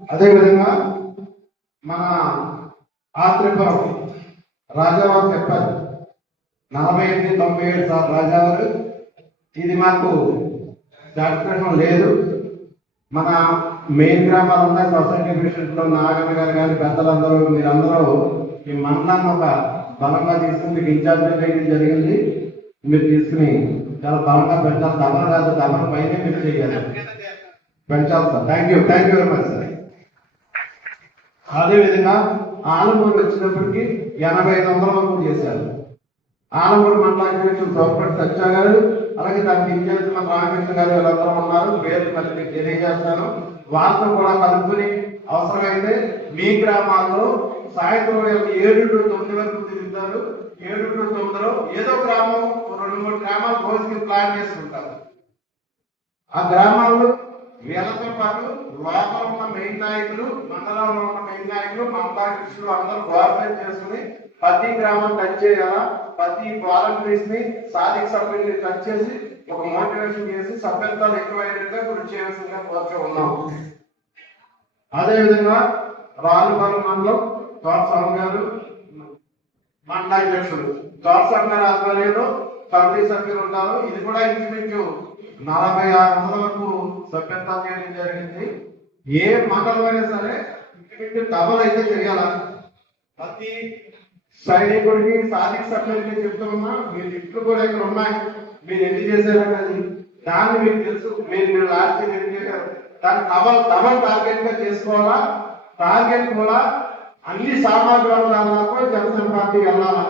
అదేవిధంగా మన ఆత్రిపురం రాజావారు చెప్పారు 48-97 సార్ రాజావారు. ఇది మాకు సాటిస్ఫాక్షన్ లేదు. మన మెయిన్ గ్రామాలు ఉన్నాయి, సొసైటీ ప్రెసిడెంట్లో నాగన్న గారు కానీ పెద్దలందరూ మీరందరూ ఈ మండలాన్ని ఒక బలంగా తీసుకుని మీకు ఇన్ఛార్జ్ వేయడం జరిగింది. మీరు తీసుకుని చాలా బలంగా పెంచాలి. డబల్ కాదు, డబల్ పైనే మీరు చేయాలి, పెంచాలి sir. Thank you very much sir. అదేవిధంగా ఆలమూరు వచ్చినప్పటికీ 8500 వరకు చేశారు. ఆలమూరు మండల అధ్యక్షులు సోపటి సత్య గారు, అలాగే దానికి ఇన్ఛార్జ్ మన రామకృష్ణ గారు వీళ్ళందరూ ఉన్నారు. పేర్లు మళ్ళీ మీకు తెలియజేస్తాను. వారితో కూడా కలుపుకుని అవసరమైతే మీ గ్రామాల్లో సాయంత్రం 7 to 9 వరకు తిరుగుతారు. 7 to 9లో ఏదో గ్రామం 2-3 గ్రామాలు రోజుకి ప్లాన్ చేసుకుంటారు. ఆ గ్రామాల్లో వీళ్ళతో పాటు లోపల ఉన్న మెయిన్ నాయకులు, మండలంలో ఉన్న మెయిన్ నాయకులు, మండలాధ్యక్షులు అందరూ కోఆర్డినేట్ చేసుకుని ప్రతి గ్రామం టచ్ చేయాలా, ప్రతి వాలంటీర్స్ ని సాధిక సభ్యుల్ని టచ్ చేసి ఒక మోటివేషన్ చేసి సభ్యత్వాలు ఎక్కువైనట్టుగా కృషి చేయాల్సిందిగా కోరుతూ ఉన్నాం. అదేవిధంగా రాజుపాలెం మండలం తోటస్వామి గారు మండలాధ్యక్షులు, తోటస్వామి గారి ఆధ్వర్యంలో కమిటీ సభ్యులు ఉంటారు. ఇది కూడా ఇంచుమించు 4600 వరకు సభ్యత్వం చేయడం జరిగింది. ఏ మండలమైనా సరే ఇంచుమించు డబల్ అయితే చేయాల. ప్రతి సైనికుడికి సాధిక సభ్యులకి చెప్తున్నా, మీ లిస్టులు కూడా ఇక్కడ ఉన్నాయి, మీరు ఎన్ని చేశారనేది దాన్ని మీకు తెలుసు. మీరు లాస్ట్ ఎన్ని చేశారు దాన్ని డబల్ టార్గెట్ గా చేసుకోవాలా. టార్గెట్ కూడా అన్ని సామాజిక వర్గాలకు జనసేన పార్టీ వెళ్ళాలా.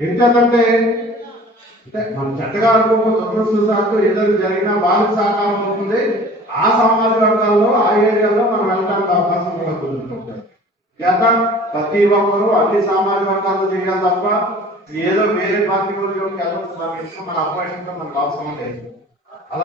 ఎందుకంటే మనం చెడ్డగా అనుకోకపోతే దురదృష్టవశాత్తు ఏదైనా జరిగినా వాళ్ళకి సహకారం అవుతుంది. ఆ సామాజిక వర్గాల్లో ఆ ఏరియాలో మనం వెళ్ళడానికి అవకాశం కూడా కుదురుతుంటారు. చేద్దాం, ప్రతి ఒక్కరూ అన్ని సామాజిక వర్గాల్లో చేయాలి తప్ప ఏదో వేరే పార్టీ గురించి వెళ్ళాల్సిన విషయం మన అపోజిషన్ మనకు అవసరం లేదు.